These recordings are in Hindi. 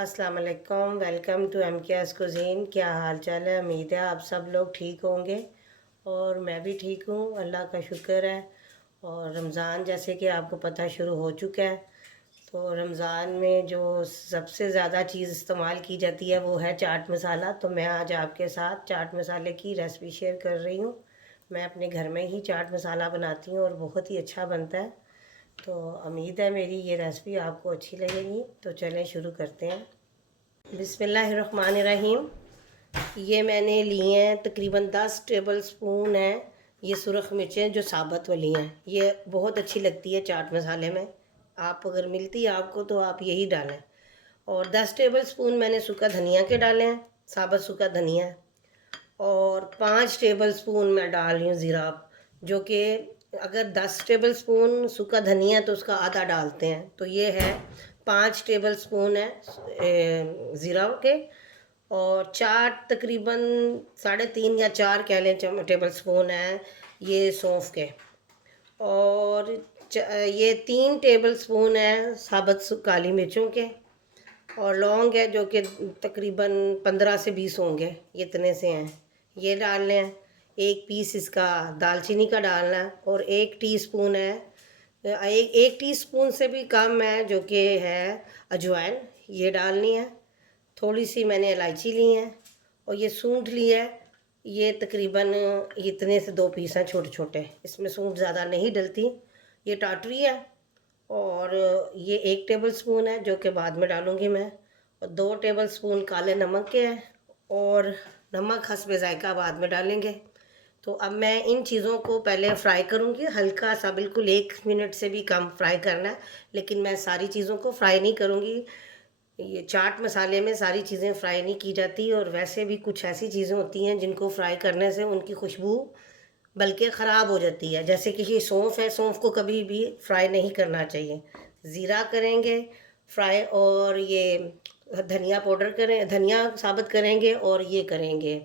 अस्सलाम वालेकुम। Welcome to MKS cuisine. क्या हाल चाल है? उम्मीद है आप सब लोग ठीक होंगे और मैं भी ठीक हूँ, अल्लाह का शुक्र है। और रमज़ान जैसे कि आपको पता शुरू हो चुका है, तो रमज़ान में जो सबसे ज़्यादा चीज़ इस्तेमाल की जाती है वो है चाट मसाला। तो मैं आज आपके साथ चाट मसाले की रेसिपी शेयर कर रही हूँ। मैं अपने घर में ही चाट मसाला बनाती हूँ और बहुत ही अच्छा बनता है। तो उम्मीद है मेरी ये रेसिपी आपको अच्छी लगेगी। तो चलें शुरू करते हैं। बिस्मिल्लाहिर्रहमानिर्रहीम। ये मैंने लिए हैं तकरीबन 10 टेबल स्पून हैं ये सुरख मिर्चें जो साबुत वाली हैं। ये बहुत अच्छी लगती है चाट मसाले में। आप अगर मिलती है आपको तो आप यही डालें। और 10 टेबल स्पून मैंने सूखा धनिया के डाले हैं, साबुत सूखा धनिया। और 5 टेबल स्पून मैं डाल रही हूँ ज़ीरा, जो कि अगर 10 टेबल स्पून सूखा धनिया तो उसका आधा डालते हैं, तो ये है 5 टेबल स्पून है ज़ीरा के। और चार तकरीबन 3.5 या 4 कह लें टेबल स्पून है ये सौंफ के। और ये 3 टेबल स्पून है साबुत काली मिर्चों के। और लौंग है जो कि तकरीबन 15 से 20 होंगे, ये इतने से हैं, ये डालने हैं। एक पीस इसका दालचीनी का डालना है। और 1 टीस्पून है, एक टीस्पून से भी कम है जो कि है अजवाइन, ये डालनी है। थोड़ी सी मैंने इलायची ली है और ये सूंठ ली है। ये तकरीबन इतने से 2 पीस हैं छोटे छोटे, इसमें सूंठ ज़्यादा नहीं डलती। ये टाटरी है। और ये 1 टेबल स्पून है जो कि बाद में डालूँगी मैं। और 2 टेबल स्पून काले नमक के हैं। और नमक हस्बे ज़ायका बाद में डालेंगे। तो अब मैं इन चीज़ों को पहले फ्राई करूँगी हल्का सा, बिल्कुल 1 मिनट से भी कम फ्राई करना है। लेकिन मैं सारी चीज़ों को फ्राई नहीं करूँगी। ये चाट मसाले में सारी चीज़ें फ्राई नहीं की जाती। और वैसे भी कुछ ऐसी चीज़ें होती हैं जिनको फ्राई करने से उनकी खुशबू बल्कि ख़राब हो जाती है। जैसे कि ये सौंफ है, सौंफ को कभी भी फ्राई नहीं करना चाहिए। ज़ीरा करेंगे फ्राई, और ये धनिया पाउडर करें, धनिया साबुत करेंगे, और ये करेंगे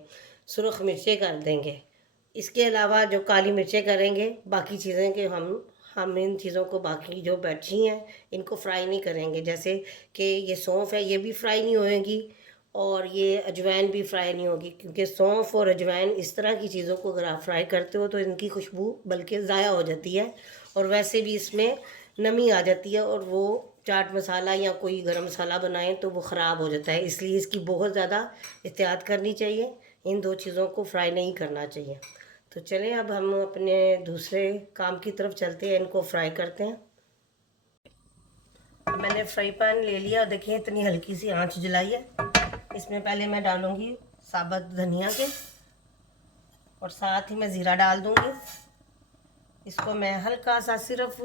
सुरख मिर्चें कर देंगे। इसके अलावा जो काली मिर्चें करेंगे, बाकी चीज़ें के हम इन चीज़ों को बाकी जो बची हैं इनको फ्राई नहीं करेंगे। जैसे कि ये सौंफ है, ये भी फ्राई नहीं होएगी। और ये अजवाइन भी फ्राई नहीं होगी, क्योंकि सौंफ और अजवाइन इस तरह की चीज़ों को अगर आप फ्राई करते हो तो इनकी खुशबू बल्कि ज़ाया हो जाती है। और वैसे भी इसमें नमी आ जाती है, और वो चाट मसाला या कोई गरम मसाला बनाएं तो वो ख़राब हो जाता है। इसलिए इसकी बहुत ज़्यादा एहतियात करनी चाहिए। इन 2 चीज़ों को फ्राई नहीं करना चाहिए। तो चलें अब हम अपने दूसरे काम की तरफ चलते हैं, इनको फ्राई करते हैं। अब मैंने फ्राई पैन ले लिया, देखिए इतनी हल्की सी आंच जलाई है। इसमें पहले मैं डालूंगी साबुत धनिया के, और साथ ही मैं ज़ीरा डाल दूंगी। इसको मैं हल्का सा सिर्फ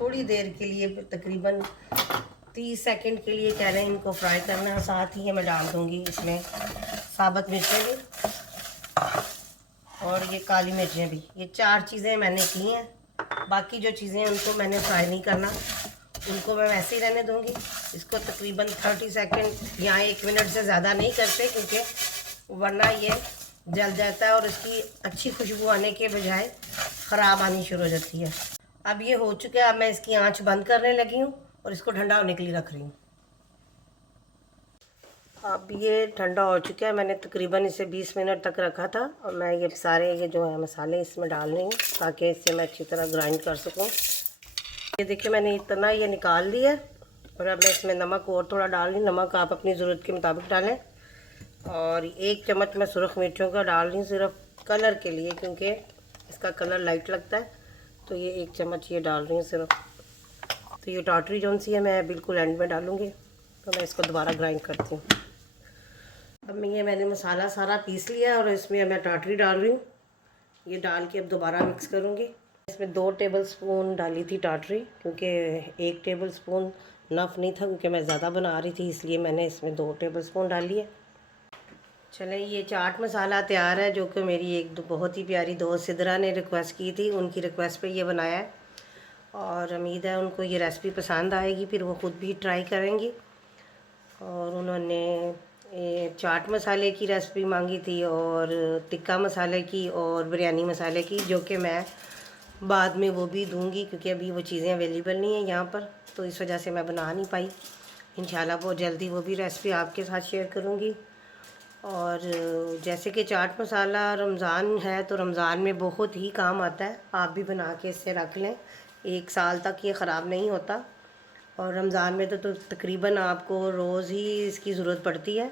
थोड़ी देर के लिए, तकरीबन 30 सेकंड के लिए कह लें, इनको फ्राई करना है। साथ ही मैं डाल दूंगी इसमें साबुत मिर्चें भी और ये काली मिर्चें भी। ये 4 चीज़ें मैंने की हैं। बाकी जो चीज़ें हैं उनको मैंने फ्राई नहीं करना, उनको मैं वैसे ही रहने दूंगी। इसको तकरीबन 30 सेकंड या 1 मिनट से ज़्यादा नहीं करते, क्योंकि वरना ये जल जाता है और इसकी अच्छी खुशबू आने के बजाय ख़राब आनी शुरू हो जाती है। अब ये हो चुका है, अब मैं इसकी आंच बंद करने लगी हूँ और इसको ठंडा होने के लिए रख रही हूँ। अब ये ठंडा हो चुका है, मैंने तकरीबन इसे 20 मिनट तक रखा था। और मैं ये सारे ये जो है मसाले इसमें डाल रही हूँ ताकि इससे मैं अच्छी तरह ग्राइंड कर सकूँ। ये देखिए मैंने इतना ये निकाल दिया। और अब मैं इसमें नमक और थोड़ा डाल रही हूँ, नमक आप अपनी ज़रूरत के मुताबिक डालें। और 1 चम्मच मैं सुरख मिर्चों का डाल रही हूँ सिर्फ कलर के लिए, क्योंकि इसका कलर लाइट लगता है। तो ये 1 चम्मच ये डाल रही हूँ सिर्फ। तो ये टाटरी जौन सी है मैं बिल्कुल एंड में डालूँगी। तो मैं इसको दोबारा ग्राइंड करती हूँ। अब मैंने मसाला सारा पीस लिया और इसमें मैं टाटरी डाल रही हूँ। ये डाल के अब दोबारा मिक्स करूँगी। इसमें 2 टेबल स्पून डाली थी टाटरी, क्योंकि 1 टेबल स्पून नफ़ नहीं था, क्योंकि मैं ज़्यादा बना रही थी, इसलिए मैंने इसमें 2 टेबल स्पून डाली है। चलें, ये चाट मसाला तैयार है, जो कि मेरी एक बहुत ही प्यारी दोस्त सिदरा ने रिक्वेस्ट की थी। उनकी रिक्वेस्ट पे ये बनाया है और उम्मीद है उनको ये रेसिपी पसंद आएगी, फिर वो ख़ुद भी ट्राई करेंगी। और उन्होंने चाट मसाले की रेसिपी मांगी थी, और टिक्का मसाले की, और बिरयानी मसाले की, जो कि मैं बाद में वो भी दूंगी, क्योंकि अभी वो चीज़ें अवेलेबल नहीं हैं यहाँ पर, तो इस वजह से मैं बना नहीं पाई। इंशाल्लाह बहुत जल्दी वो भी रेसिपी आपके साथ शेयर करूँगी। और जैसे कि चाट मसाला रमज़ान है तो रमज़ान में बहुत ही काम आता है, आप भी बना के इससे रख लें, 1 साल तक ये ख़राब नहीं होता। और रमज़ान में तो तकरीबन आपको रोज़ ही इसकी ज़रूरत पड़ती है।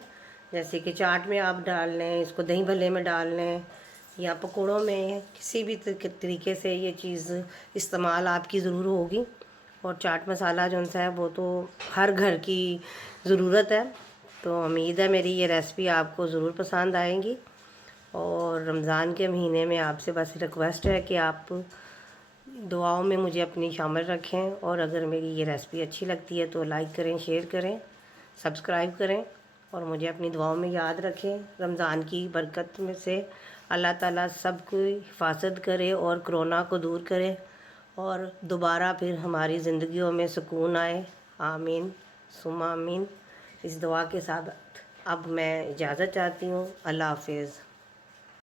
जैसे कि चाट में आप डाल लें, इसको दही भल्ले में डाल लें या पकौड़ों में, किसी भी तरीके से ये चीज़ इस्तेमाल आपकी ज़रूर होगी। और चाट मसाला जो है वो तो हर घर की ज़रूरत है। तो उम्मीद है मेरी ये रेसिपी आपको ज़रूर पसंद आएंगी। और रमज़ान के महीने में आपसे बस रिक्वेस्ट है कि आप दुआओं में मुझे अपनी शामिल रखें। और अगर मेरी ये रेसिपी अच्छी लगती है तो लाइक करें, शेयर करें, सब्सक्राइब करें और मुझे अपनी दुआओं में याद रखें। रमज़ान की बरकत में से अल्लाह ताला सबको हिफाजत करे और कोरोना को दूर करे और दोबारा फिर हमारी ज़िंदगियों में सुकून आए। आमीन सुम्मा आमीन। इस दुआ के साथ अब मैं इजाज़त चाहती हूँ। अल्लाह हाफिज़।